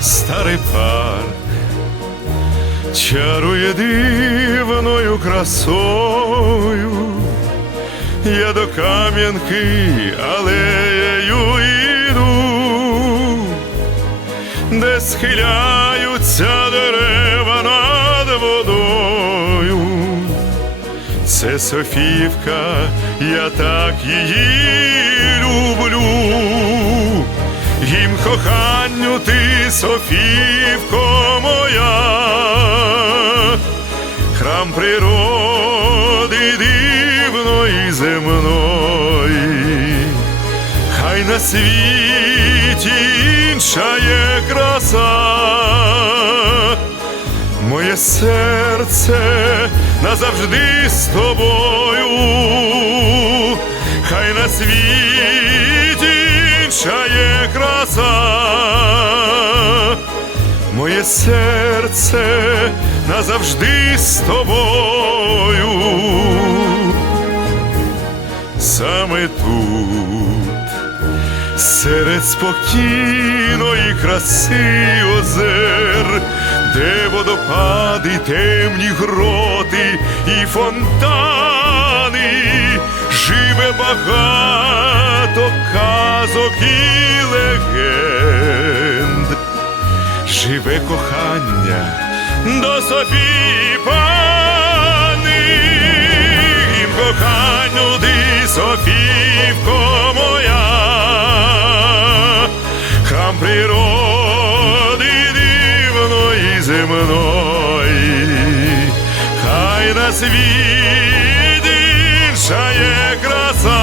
старий парк чарує дивною красою. Я до Кам'янки алеєю йду, де схиляються дерева над водою. Це Софіївка, я так її люблю. Їм коханню ти, Софіївко моя, храм природи дивної земної, хай на світі інша є краса, моє серце назавжди з тобою, хай на світі інша є краса, моє серце назавжди з тобою, саме тут серед спокійної краси озер, де водопади, темні гроти і фонтани, живе багато казок і легенд, живе кохання. До Софії пани, їм коханню ти, Софівко моя, храм природи дивної земної, хай на світі інша є краса,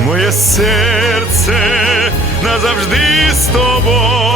моє серце Завжди з тобою.